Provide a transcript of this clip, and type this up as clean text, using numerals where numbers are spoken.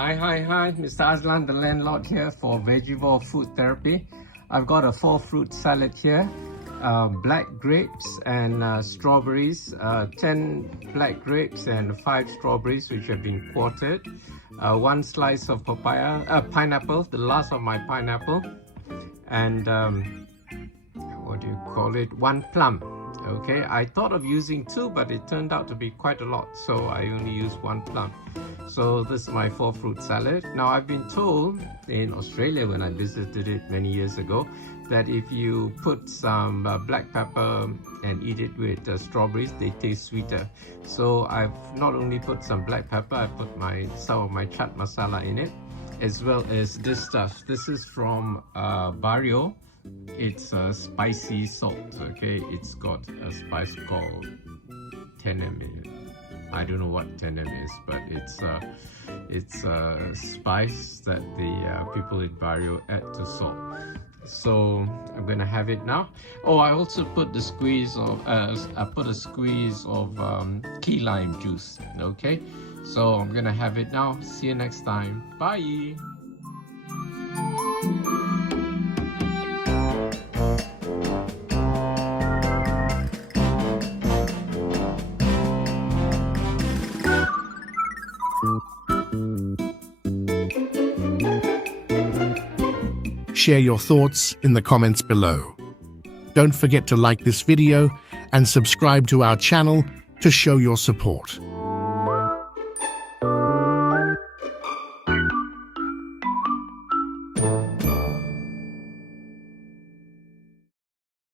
Hi, Mr. Aslan, the landlord here for Vegivore Food Therapy. I've got a 4-fruit salad here, black grapes and strawberries, 10 black grapes and 5 strawberries which have been quartered, 1 slice of pineapple, the last of my pineapple, and what do you call it, 1 plum. Okay, I thought of using 2, but it turned out to be quite a lot, so I only used 1 plum. So this is my 4-fruit salad. Now I've been told in Australia when I visited it many years ago that if you put some black pepper and eat it with strawberries, they taste sweeter. So I've not only put some black pepper, I put some of my Chaat Masala in it, as well as this stuff. This is from Bario. It's a spicy salt. Okay, it's got a spice called Tenem in it. I don't know what Tenem is, but it's a spice that the people in Bario add to salt. So I'm gonna have it now. Oh, I also put the squeeze of key lime juice. Okay, so I'm gonna have it now. See you next time. Bye. Share your thoughts in the comments below. Don't forget to like this video and subscribe to our channel to show your support.